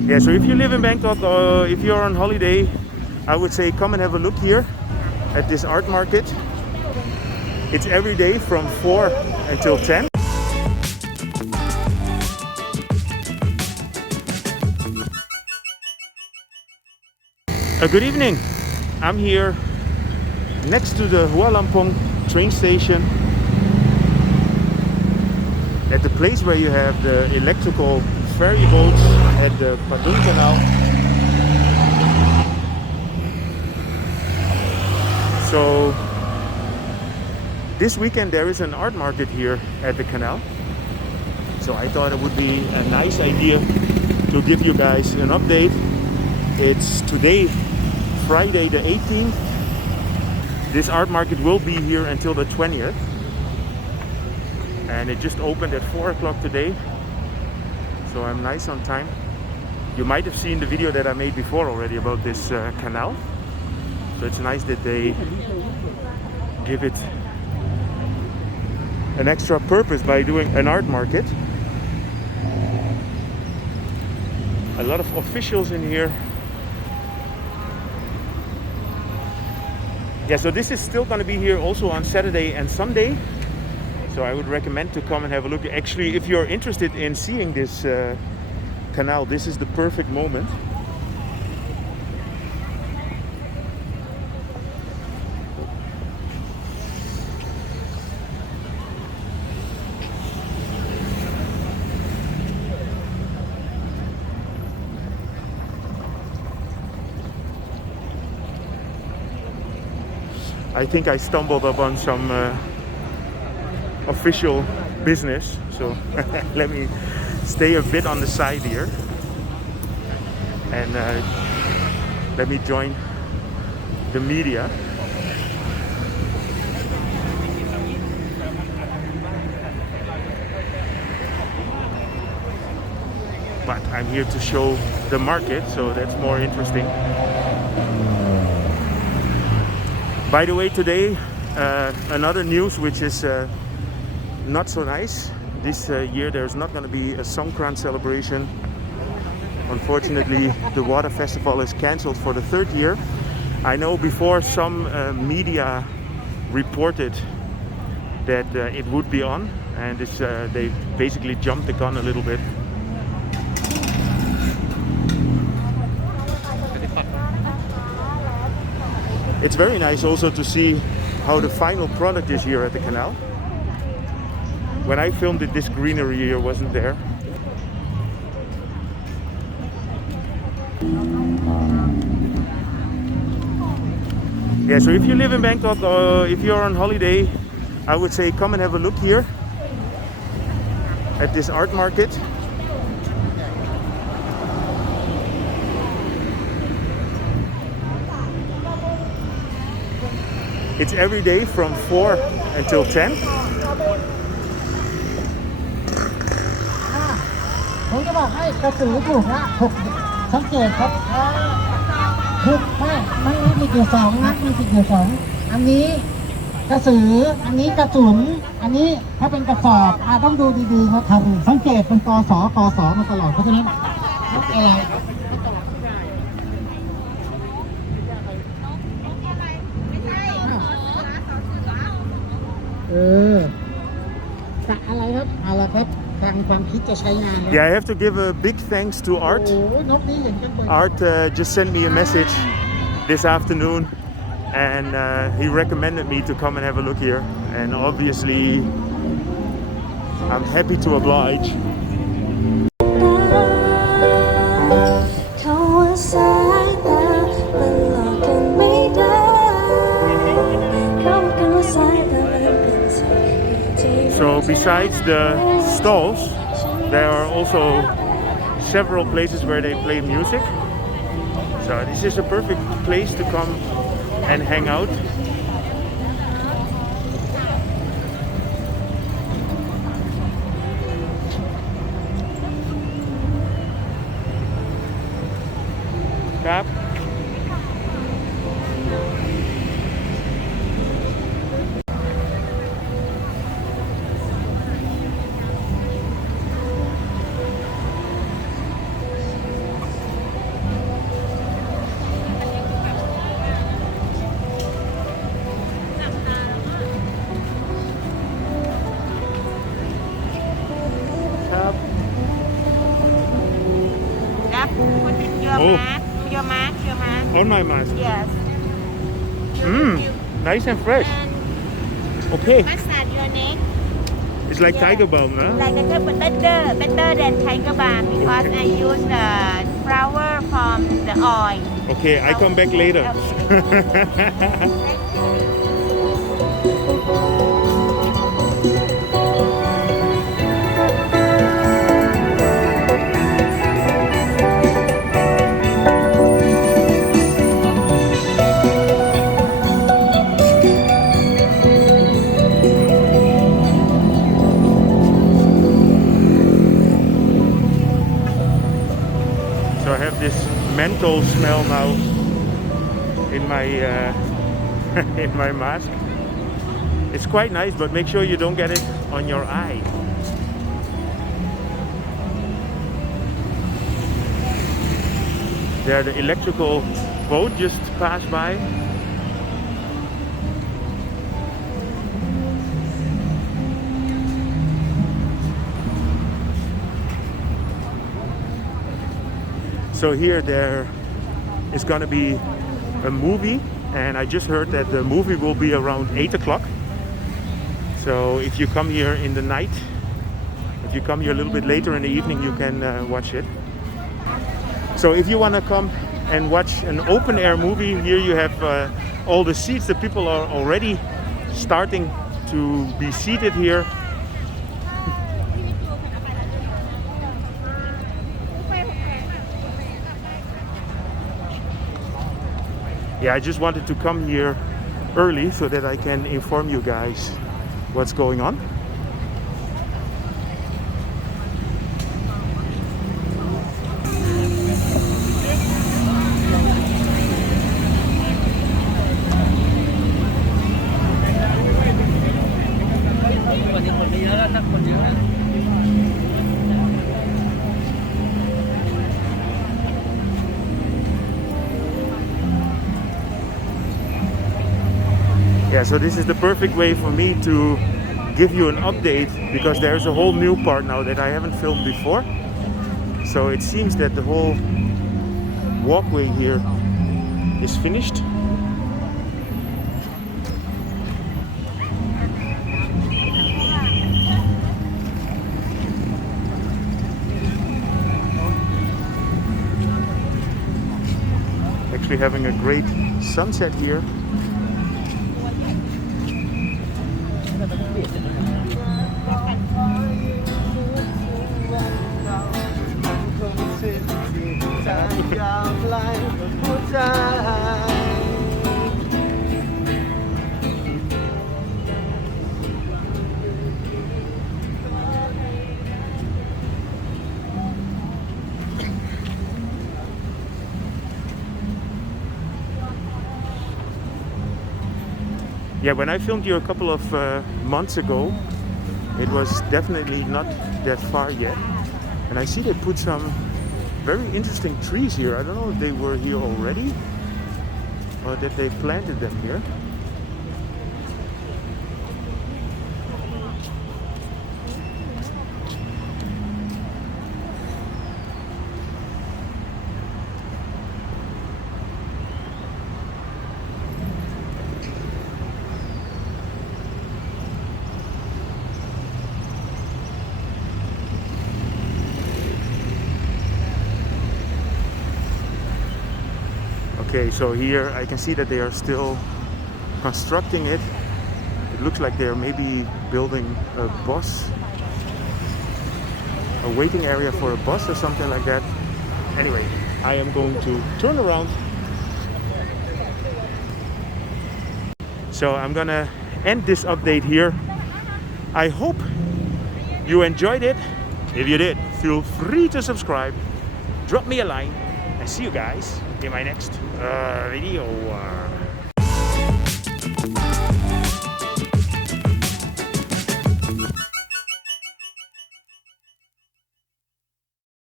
Yeah, so if you live in Bangkok or if you're on holiday, I would say come and have a look here at this art market. It's every day from 4 until 10. Good evening. I'm here next to the Hua Lampong train station at the place where you have the electrical ferry boats at the Padung Canal. So this weekend there is an art market here at the canal. So I thought it would be a nice idea to give you guys an update. It's today, Friday the 18th. This art market will be here until the 20th. And it just opened at 4 o'clock today. So I'm nice on time. You might have seen the video that I made before already about this canal. So it's nice that they give it an extra purpose by doing an art market. A lot of officials in here. Yeah, so this is still going to be here also on Saturday and Sunday. So I would recommend to come and have a look. Actually, if you're interested in seeing this canal, this is the perfect moment. I think I stumbled upon some official business, so let me stay a bit on the side here and let me join the media. But I'm here to show the market, so that's more interesting. By the way, today another news which is not so nice. This year there's not going to be a Songkran celebration. Unfortunately, the water festival is cancelled for the third year. I know before some media reported that it would be on, and they basically jumped the gun a little bit. It's very nice also to see how the final product is here at the canal. When I filmed it, this greenery here wasn't there. Yeah, so if you live in Bangkok or if you're on holiday, I would say come and have a look here at this art market. It's every day from 4 until 10. ผมจะบอกให้กระสือถูกละสังเกตครับถูกไม่มีเกี่ยวสองนะมีเกี่ยวสองอันนี้กระสืออันนี้กระสุนอันนี้ถ้าเป็นกระสอบต้องดูดีๆครับสังเกตเป็นกสมาตลอดเพราะฉะนั้นอะไรอะไรครับอะไรครับความคิดจะใช้งาน Yeah, I have to give a big thanks to Art. Art just sent me a message this afternoon, and he recommended me to come and have a look here. And obviously, I'm happy to oblige. So besides the stalls, there are also several places where they play music. So this is a perfect place to come and hang out. Cap. Put your Oh. mask. Your mask. Your mask. On my mask. Yes. Nice and fresh. And Okay. massage your neck. It's like Yeah. tiger balm, huh? Like a good, but better than tiger balm because I use the flower from the oil. Okay, I come back later. So I have this menthol smell now in my in my mask. It's quite nice, but make sure you don't get it on your eye. There, the electrical boat just passed by. So here there is gonna be a movie, and I just heard that the movie will be around 8 o'clock. So if you come here in the night, if you come here a little bit later in the evening, you can watch it. So if you wanna come and watch an open air movie, here you have all the seats. The people are already starting to be seated here. Yeah, I just wanted to come here early so that I can inform you guys what's going on. Yeah, so this is the perfect way for me to give you an update, because there's a whole new part now that I haven't filmed before. So it seems that the whole walkway here is finished. Actually having a great sunset here. Yeah, when I filmed you a couple of months ago, it was definitely not that far yet. And I see they put some very interesting trees here. I don't know if they were here already or that they planted them here. Okay, so here I can see that they are still constructing it. It looks like they're maybe building a bus, a waiting area for a bus or something like that. Anyway, I am going to turn around. So I'm gonna end this update here. I hope you enjoyed it. If you did, feel free to subscribe, drop me a line, and see you guys in my next video.